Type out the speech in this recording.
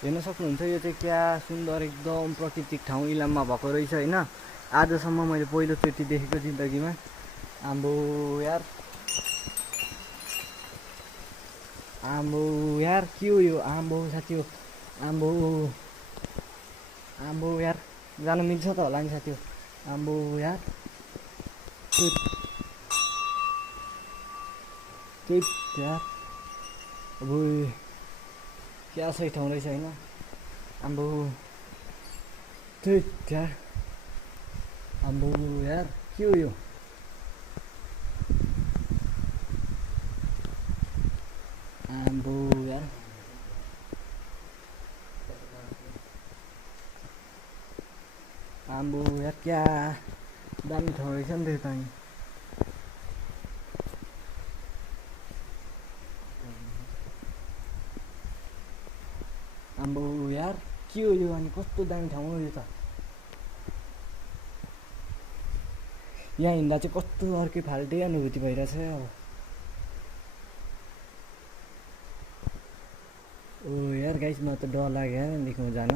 हेर्न सक्नुहुन्छ यो चाहिँ क्या सुन्दर एकदम प्राकृतिक ठाउँ इलाममा भएको रहेछ होइन। आजसम्म मैले पहिलोचोटि देखेको जिन्दगीमा। आम्बो यार, आम्बो यार के हो यो? आम्बो साथी हो, आम्बो आम्बो यार, जानु मिल्छ त होला नि साथी हो। आम्बो यार, त्यही यार, अब क्या सही ठाउँ रहेछ होइन। आम्बो त्यही यार, आम्बो यार के हो यो? आम्बो यार, आम्बो यार क्या दामी ठाउँ रहेछ नि त यो त। आम्बो यार के हो यो? अनि कस्तो दामी ठाउँ हो यो त। यहाँ हिँड्दा चाहिँ कस्तो अर्कै फाल्टै अनुभूति भइरहेछ अब। ओ यार गाइस, म त डर लाग्यो यार देखिमा जान।